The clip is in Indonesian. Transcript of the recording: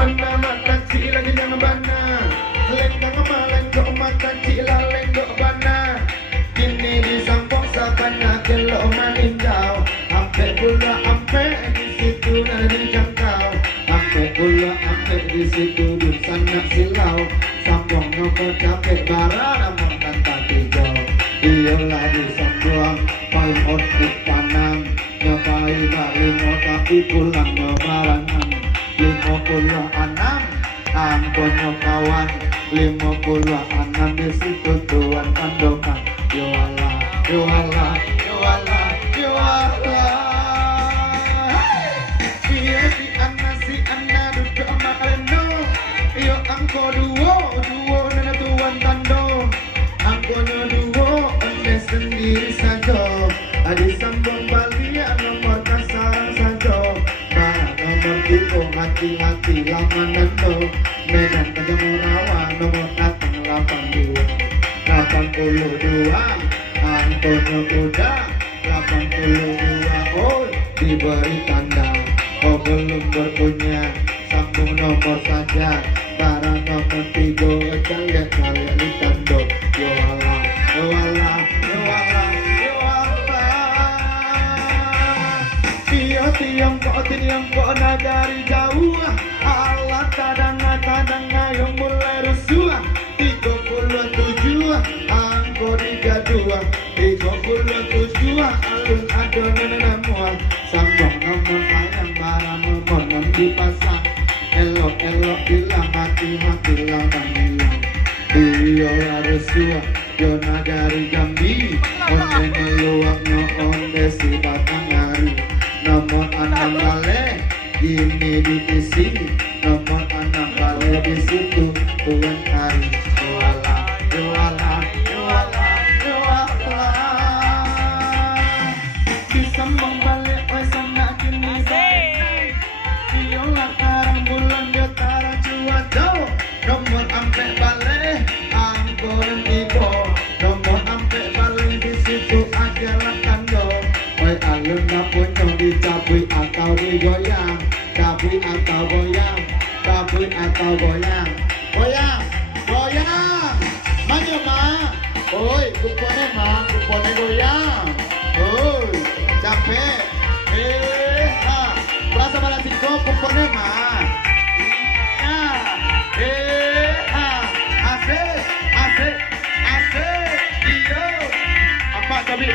mana mata cila jangan bana lenggak malenggok mata cila lenggok bana kini disambung sabana kelok manindau ampe pula ampe di situ nanti jangkau ampe pula ampe di situ sana silau sambung nomor capek bara namun kata tiga iyalah disambung paling otik tanam nyobai balimo tapi pulang nyobarangan 56 ampunnya kawan 56 di situ tuan kandokan yo Allah yo Allah yo Allah yo Allah iya si Anna duduk mareno yo angko duo nana tuan tando angkonya duo ende sendiri saja adi sambung balik nomor kasar saja barang nomor tiga hati-hati lama nendo Medan Tanjung Rawa nomor datang 82 Antonio Kuda 82 oh diberi tanda oh belum berpunya sambung nomor saja barang nomor 3 kalian ditando yo Allah yo Allah yo Allah yo Allah tiang kok dari jauh Allah kadang yang mulai rusuh 37 angko 32 alun ada nenek sambung nomor sayang barang nomor di pasar elok bilang hati-hati lawan bilang iya rusuh yo nagari Jambi onde luaknya onde si batang hari nomor 6 kali ini diisi nomor 6 kali di situ tuan hari jualan bisa membalik sana kini iyalah karang bulan dia tara cuaca nomor ampe balik angkor tiga nomor ampe balik di situ aja kando oi alun punya dicabui atau digoyang cabui atau goyang maju ma oi kuponnya goyang oi capek berasa balas itu kuponnya ma asik iyo apa tapi